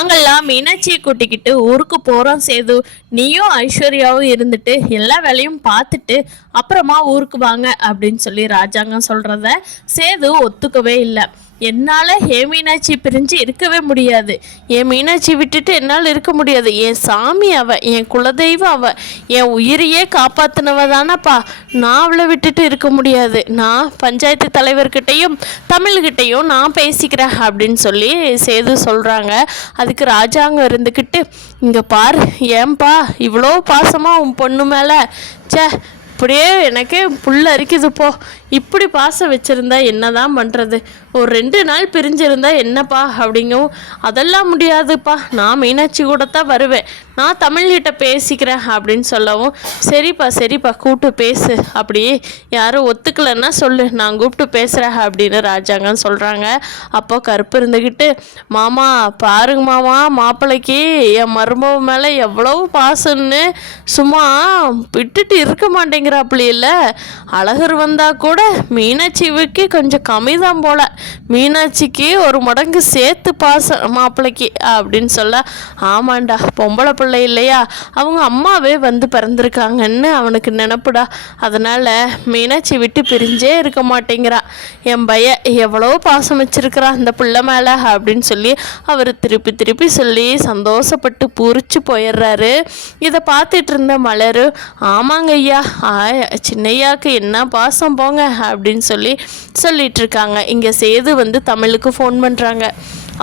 நாங்கள்லாம் மீனாட்சியை கூட்டிக்கிட்டு ஊருக்கு போகிறோம் சேது. நீயும் ஐஸ்வர்யாவும் இருந்துட்டு எல்லா வேலையும் பார்த்துட்டு அப்புறமா ஊருக்கு வாங்க அப்படின்னு சொல்லி ராஜாங்கம் சொல்கிறத சேது ஒத்துக்கவே இல்லை. என்னால் ஏன் மீனாட்சி பிரிஞ்சு இருக்கவே முடியாது. என் மீனாட்சி விட்டுட்டு என்னால் இருக்க முடியாது. என் சாமி அவ, என் குலதெய்வம் அவ, என் உயிரையே காப்பாற்றினவ தானப்பா. நான் அவளை விட்டுட்டு இருக்க முடியாது. நான் பஞ்சாயத்து தலைவர்கிட்டையும் தமிழ்கிட்டையும் நான் பேசிக்கிறேன் அப்படின்னு சொல்லி சேது சொல்கிறாங்க. அதுக்கு ராஜாங்கம் இருந்துக்கிட்டு, இங்கே பார், ஏன்பா இவ்வளோ பாசமாக உன் பொண்ணு மேலே? சே, இப்படியே எனக்கே புல் அரிக்குது போ. இப்படி பாசம் வச்சுருந்தா என்ன தான் பண்ணுறது? ஒரு 2 நாள் பிரிஞ்சிருந்தா என்னப்பா அப்படிங்கவும், அதெல்லாம் முடியாதுப்பா, நான் மீனாட்சி கூட தான் வருவேன், நான் தமிழ்கிட்ட பேசிக்கிறேன் அப்படின்னு சொல்லவும், சரிப்பா கூப்பிட்டு பேசு, அப்படியே யாரும் ஒத்துக்கலைன்னா சொல்லு, நான் கூப்பிட்டு பேசுகிறேன் அப்படின்னு ராஜாங்கன்னு சொல்கிறாங்க. அப்போ கருப்பு இருந்துக்கிட்டு, மாமா பாருங்க மாமா, மாப்பிள்ளைக்கு என் மருமக மேலே எவ்வளவு பாசம்னு சும்மா விட்டுட்டு இருக்க மாட்டேங்கிறாப்புல. இல்லை, அழகர் வந்தால் கூட மீனாட்சிவுக்கு கொஞ்சம் கம்மி தான் போல, மீனாட்சிக்கு ஒரு மடங்கு சேர்த்து பாசம் மாப்பிள்ளைக்கு அப்படின்னு சொல்ல, ஆமாண்டா பொம்பளை பிள்ளை இல்லையா, அவங்க அம்மாவே வந்து பிறந்திருக்காங்கன்னு அவனுக்கு நினப்புடா, அதனால் மீனாட்சி விட்டு பிரிஞ்சே இருக்க மாட்டேங்கிறா. என் பைய எவ்வளோ பாசம் வச்சிருக்கிறா அந்த பிள்ளை மேலே அப்படின்னு சொல்லி அவர் திருப்பி சொல்லி சந்தோஷப்பட்டு பூரிச்சு போயிடுறாரு. இதை பார்த்துட்டு இருந்த மலர், ஆமாங்க ஐயா, சின்னையாவுக்கு என்ன பாசம் போங்க அப்படின்னு சொல்லிட்டு இருக்காங்க. இங்கே சேது வந்து தமிழுக்கு ஃபோன் பண்ணுறாங்க.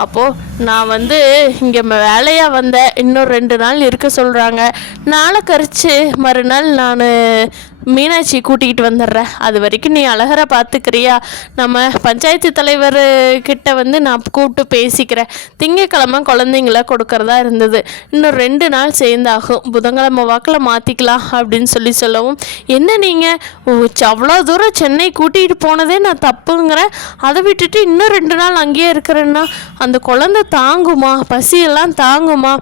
அப்போது நான் வந்து இங்கே வேலையாக வந்தேன், இன்னும் 2 நாள் இருக்க சொல்கிறாங்க, நாளை கழிச்சு மறுநாள் நான் மீனாட்சி கூட்டிகிட்டு வந்துடுறேன், அது வரைக்கும் நீ அழகரை பார்த்துக்கிறியா? நம்ம பஞ்சாயத்து தலைவர் கிட்ட வந்து நான் கூப்பிட்டு பேசிக்கிறேன், திங்கக்கிழமை குழந்தைங்கள கொடுக்கறதா இருந்தது, இன்னும் 2 நாள் சேர்ந்தாகும், புதன்கிழமை வாக்கில் மாற்றிக்கலாம் அப்படின்னு சொல்லவும், என்ன நீங்கள் அவ்வளோ தூரம் சென்னை கூட்டிகிட்டு போனதே நான் தப்புங்கிறேன், அதை விட்டுட்டு இன்னும் 2 நாள் அங்கேயே இருக்கிறேன்னா அந்த குழந்தை தாங்குமா? பசியெல்லாம் தாங்குமா?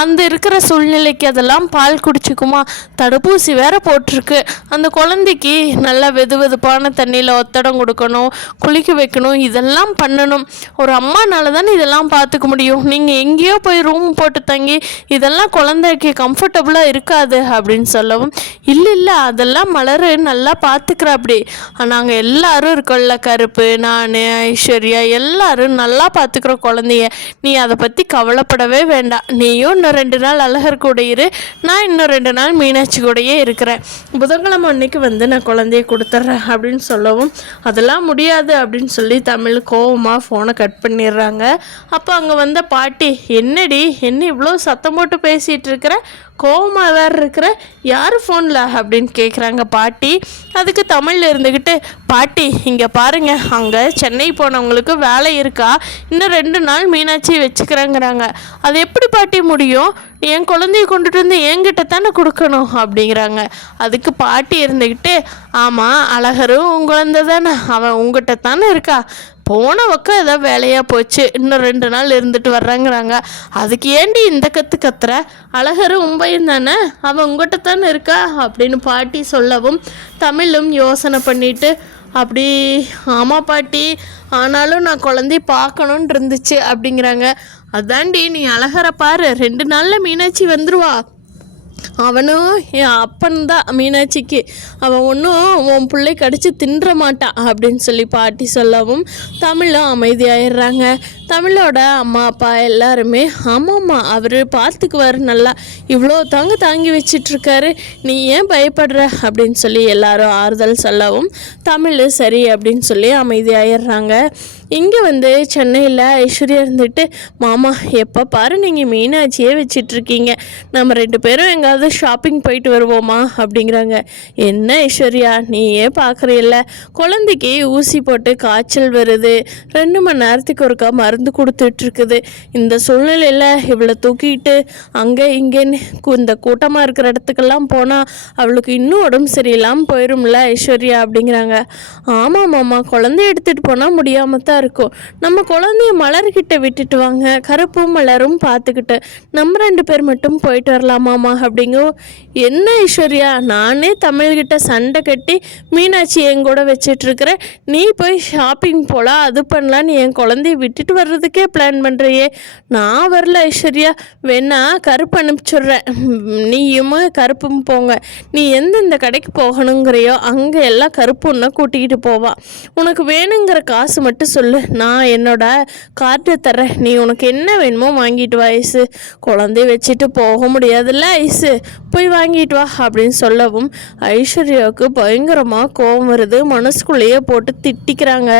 அந்த இருக்கிற சூழ்நிலைக்கு அதெல்லாம் பால் குடிச்சுக்குமா? தடுப்பூசி வேற போட்டிருக்கு, அந்த குழந்தைக்கு நல்லா வெதுவெதுப்பான தண்ணியில் ஒத்தடம் கொடுக்கணும், குளிக்க வைக்கணும், இதெல்லாம் பண்ணணும். ஒரு அம்மானால தானே இதெல்லாம் பார்த்துக்க முடியும். நீங்கள் எங்கேயோ போய் ரூம் போட்டு தங்கி இதெல்லாம் குழந்தைக்கு கம்ஃபர்டபுளாக இருக்காது அப்படின்னு சொல்லவும், இல்லை அதெல்லாம் மலர் நல்லா பார்த்துக்கிறா. அப்படி நாங்கள் எல்லாரும் இருக்கோம்ல, கருப்பு, நான், ஐஸ்வர்யா எல்லாரும் நல்லா பார்த்துக்குறோம் குழந்தைய, நீ அதை பற்றி கவலைப்படவே வேண்டாம், நீயும் இன்னும் 2 நாள் அழகர் கூட இரு, நான் இன்னும் 2 நாள் மீனாட்சி கூடயே இருக்கிறேன், புதன்கிழமை அன்னைக்கு வந்து நான் குழந்தைய கொடுத்துட்றேன் அப்படின்னு சொல்லவும், அதெல்லாம் முடியாது அப்படின்னு சொல்லி தமிழ் கோவமாக ஃபோனை கட் பண்ணிடுறாங்க. அப்போ அங்கே வந்த பாட்டி, என்னடி என்ன இவ்வளோ சத்தம் போட்டு பேசிகிட்டு இருக்கிற, கோவமாக வேறு இருக்கிற, யார் ஃபோனில் அப்படின்னு கேட்குறாங்க பாட்டி. அதுக்கு தமிழில் இருந்துக்கிட்டு, பாட்டி இங்கே பாருங்கள், அங்கே சென்னை போனவங்களுக்கு வேலை இருக்கா, இன்னும் 2 நாள் மீனாட்சி வச்சுக்கிறேங்கிறாங்க, அது எப்படி பாட்டி முடியும்? என் குழந்தைய கொண்டுட்டு வந்து என்கிட்ட தானே கொடுக்கணும் அப்படிங்கிறாங்க. அதுக்கு பாட்டி இருந்துக்கிட்டு, ஆமாம் அழகரும் உன் குழந்தை தானே, அவன் உங்ககிட்ட தானே இருக்கா, போன பக்கம் ஏதோ வேலையாக போச்சு, இன்னும் 2 நாள் இருந்துட்டு வர்றாங்கிறாங்க, அதுக்கு ஏண்டி இந்த கத்துற, அழகரும் உம்பையும் தானே, அவன் உங்கள்கிட்ட தானே இருக்கா அப்படின்னு பாட்டி சொல்லவும், தமிழும் யோசனை பண்ணிட்டு, அப்படி ஆமாம் பாட்டி, ஆனாலும் நான் குழந்தைய பார்க்கணுன்னு இருந்துச்சு அப்படிங்கிறாங்க. அதாண்டி நீ அழகரை பாரு, 2 நாளில் மீனாட்சி வந்துடுவா, அவனும் என் அப்பன் தான் மீனாட்சிக்கு, அவன் ஒன்றும் உன் பிள்ளை கடிச்சு தின்ற மாட்டான் அப்படின்னு சொல்லி பாட்டி சொல்லவும், தமிழும் அமைதியாயிடுறாங்க. தமிழோட அம்மா அப்பா எல்லாருமே, ஆமாம்மா அவர் பார்த்துக்குவார் நல்லா, இவ்வளோ தாங்கி வச்சிட்ருக்காரு, நீ ஏன் பயப்படுற அப்படின்னு சொல்லி எல்லாரும் ஆறுதல் சொல்லவும், தமிழ் சரி அப்படின்னு சொல்லி அமைதியாயிடுறாங்க. இங்கே வந்து சென்னையில் ஐஸ்வர்யா இருந்துட்டு, மாமா எப்போ பாரு நீங்கள் மீனாட்சியே வச்சிட்ருக்கீங்க, நம்ம 2 பேரும் எங்காவது ஷாப்பிங் போயிட்டு வருவோமா அப்படிங்கிறாங்க. என்ன ஐஸ்வர்யா நீயே பார்க்குறில்ல, குழந்தைக்கு ஊசி போட்டு காய்ச்சல் வருது, 2 மணி நேரத்துக்கு ஒருக்கா மருந்து கொடுத்துட்ருக்குது, இந்த சூழ்நிலையில் இவளை தூக்கிட்டு அங்கே இங்கேன்னு இந்த கூட்டமாக இருக்கிற இடத்துக்கெல்லாம் போனால் அவளுக்கு இன்னும் உடம்பு சரியில்லாமல் போயிடும்ல ஐஸ்வர்யா அப்படிங்கிறாங்க. ஆமாம் மாமா, குழந்தைய எடுத்துகிட்டு போனால் முடியாமல் தான் நல்லா இருக்கும். நம்ம குழந்தைய மலர்கிட்ட விட்டுட்டு வாங்க, கருப்பும் மலரும் பார்த்துக்கிட்டு நம்ம 2 பேர் மட்டும் போயிட்டு வரலாமாம்மா அப்படிங்கோ. என்ன ஐஸ்வர்யா, நானே தமிழ்கிட்ட சண்டை கட்டி மீனாட்சி என் கூட வச்சிட்ருக்கிறேன், நீ போய் ஷாப்பிங் போகலாம் அது பண்ணலான்னு என் குழந்தைய விட்டுட்டு வர்றதுக்கே பிளான் பண்ணுறியே. நான் வரல ஐஸ்வர்யா, வேணா கருப்பு அனுப்பிச்சுட்றேன், நீயும் கருப்பும் போங்க. நீ எந்தெந்த கடைக்கு போகணுங்கிறையோ அங்கே எல்லாம் கருப்பு ஒன்று கூட்டிக்கிட்டு போவா. உனக்கு வேணுங்கிற காசு மட்டும் சொல்லு, நான் என்னோட கார்டு தர்றேன், நீ உனக்கு என்ன வேணுமோ வாங்கிட்டு வா ஐஸு. குழந்தைய வச்சுட்டு போக முடியாதுல்ல ஐஸு, போய் வாங்கிட்டு வா அப்படின்னு சொல்லவும் ஐஸ்வர்யாவுக்கு பயங்கரமாக கோபம் வருது. மனசுக்குள்ளேயே போட்டு திட்டிக்கிறாங்க.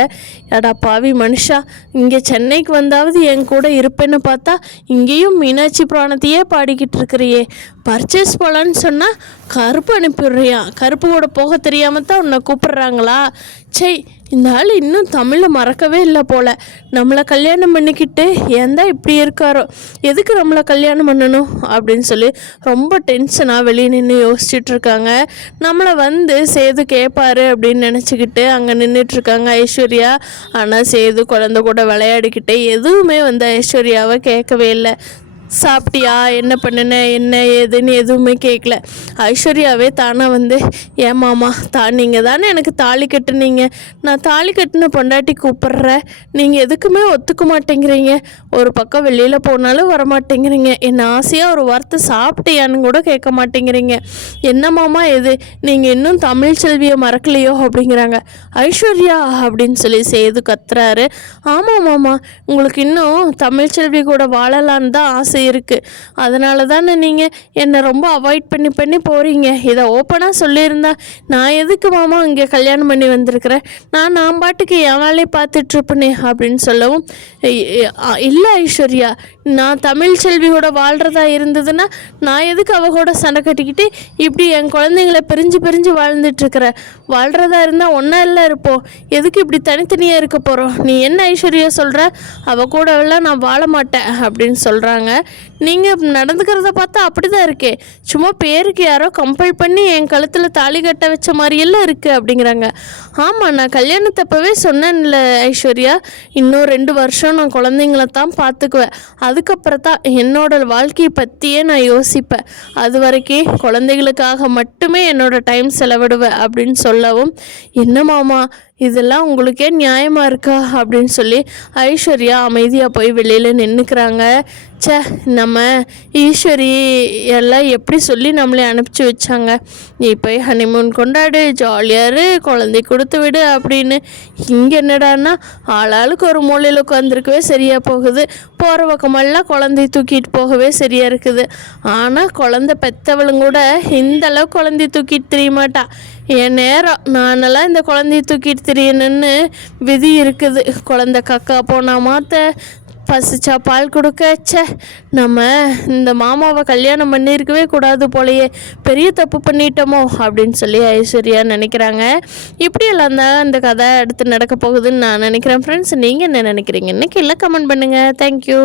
எடா பாவி மனுஷா, இங்கே சென்னைக்கு வந்தாவது என் கூட இருப்பேன்னு பார்த்தா இங்கேயும் மீனாட்சி புராணத்தையே பாடிக்கிட்டு இருக்கிறியே. பர்ச்சேஸ் போகலான்னு சொன்னால் கருப்பு அனுப்பிடுறியா, கருப்பு கூட போக தெரியாமல் தான் உன்னை கூப்பிட்றாங்களா? சை, இந்த ஆள் இன்னும் தமிழை மறக்கவே இல்லை போல். நம்மளை கல்யாணம் பண்ணிக்கிட்டு ஏன் தான் இப்படி இருக்காரோ, எதுக்கு நம்மளை கல்யாணம் பண்ணணும் அப்படின்னு சொல்லி ரொம்ப டென்ஷனாக வெளியே நின்று யோசிச்சுட்ருக்காங்க. நம்மளை வந்து சேது கேட்பாரு அப்படின்னு நினச்சிக்கிட்டு அங்கே நின்றுட்டுருக்காங்க ஐஸ்வர்யா. ஆனால் சேது குழந்தை கூட விளையாடிக்கிட்டே எதுவுமே வந்து ஐஸ்வர்யாவை கேட்கவே இல்லை. சாப்பிட்டியா, என்ன பண்ணுன, என்ன ஏதுன்னு எதுவுமே கேட்கல. ஐஸ்வர்யாவே தானே வந்து, ஏன் மாமா நீங்கள் தானே எனக்கு தாலி கட்டுனீங்க, நான் தாலி கட்டின பொண்டாட்டி கூப்பிட்றேன், நீங்கள் எதுக்குமே ஒத்துக்க மாட்டேங்கிறீங்க, ஒரு பக்கம் வெளியில் போனாலும் வரமாட்டேங்கிறீங்க, என்ன ஆசையாக ஒரு வார்த்தை சாப்பிட்டியான்னு கூட கேட்க மாட்டேங்கிறீங்க, என்ன மாமா இது, நீங்கள் இன்னும் தமிழ் செல்வியை மறக்கலையோ அப்படிங்கிறாங்க. ஐஸ்வர்யா அப்படின்னு சொல்லி சேது கத்துறாரு. ஆமாம் மாமா, உங்களுக்கு இன்னும் தமிழ் செல்வி கூட வாழலான்னு தான் ஆசை இருக்குது, அதனால தானே நீங்கள் என்னை ரொம்ப அவாய்ட் பண்ணி போகிறீங்க. இதை ஓப்பனாக சொல்லியிருந்தா நான் எதுக்கு மாமா இங்கே கல்யாணம் பண்ணி வந்திருக்கிறேன், நான் பாட்டுக்கு என் வேலையை பார்த்துட்ருப்பேனே அப்படின்னு சொல்லவும், இல்லை ஐஸ்வர்யா, நான் தமிழ் செல்வியோட வாழ்கிறதா இருந்ததுன்னா நான் எதுக்கு அவகூட சண்டை கட்டிக்கிட்டு இப்படி என் குழந்தைங்கள பிரிஞ்சு வாழ்ந்துட்டுருக்கிறேன், வாழ்கிறதா இருந்தால் ஒன்றா எல்லாம் இருப்போம், எதுக்கு இப்படி தனித்தனியாக இருக்க போகிறோம், நீ என்ன ஐஸ்வர்யா சொல்கிற, அவ கூடவெல்லாம் நான் வாழ மாட்டேன் அப்படின்னு சொல்கிறாங்க. நீங்கள் நடந்துக்கிறத பார்த்தா அப்படி தான் இருக்கே, சும்மா பேருக்கு யாரோ கம்பல் பண்ணி என் கழுத்தில் தாலி கட்ட வச்ச மாதிரியெல்லாம் இருக்குது அப்படிங்கிறாங்க. ஆமாம், நான் கல்யாணத்தப்பவே சொன்னேன்ல ஐஸ்வர்யா, இன்னும் 2 வருஷம் நான் குழந்தைங்கள தான் பார்த்துக்குவேன், அதுக்கப்புறம் தான் என்னோட வாழ்க்கையை பற்றியே நான் யோசிப்பேன், அது வரைக்கும் குழந்தைகளுக்காக மட்டுமே என்னோட டைம் செலவிடுவேன் அப்படின்னு சொல்லவும், என்ன மாமா இதெல்லாம் உங்களுக்கே நியாயமாக இருக்கா அப்படின்னு சொல்லி ஐஸ்வர்யா அமைதியாக போய் வெளியில் நின்றுக்கிறாங்க. சே, நம்ம ஈஸ்வரி எல்லாம் எப்படி சொல்லி நம்மளே அனுப்பிச்சி வச்சாங்க, நீ போய் ஹனிமூன் கொண்டாடு, ஜாலியாரு, குழந்தை கொடுத்து விடு அப்படின்னு. இங்கே என்னடான்னா ஆளாளுக்கு ஒரு மூலையில் உட்காந்துருக்கவே சரியாக போகுது, போகிற பக்கமெல்லாம் குழந்தைய தூக்கிட்டு போகவே சரியாக இருக்குது. ஆனால் குழந்தை பெற்றவளும் கூட இந்த அளவு குழந்தைய தூக்கிட்டு தெரிய மாட்டா. என் நேரம் நானெல்லாம் இந்த குழந்தைய தூக்கிட்டு தெரியணுன்னு விதி இருக்குது. குழந்தை கக்கா போனால் மாற்ற, பசிச்சா பால் கொடுக்க, நம்ம இந்த மாமாவை கல்யாணம் பண்ணியிருக்கவே கூடாது போலையே, பெரிய தப்பு பண்ணிட்டோமோ அப்படின்னு சொல்லி ஐஸ்வர்யா நினைக்கிறாங்க. இப்படியெல்லாம் தான் இந்த கதை அடுத்து நடக்க போகுதுன்னு நான் நினைக்கிறேன். ஃப்ரெண்ட்ஸ், நீங்கள் என்ன நினைக்கிறீங்க? இன்னைக்கு இல்லை கமெண்ட் பண்ணுங்கள். தேங்க்யூ.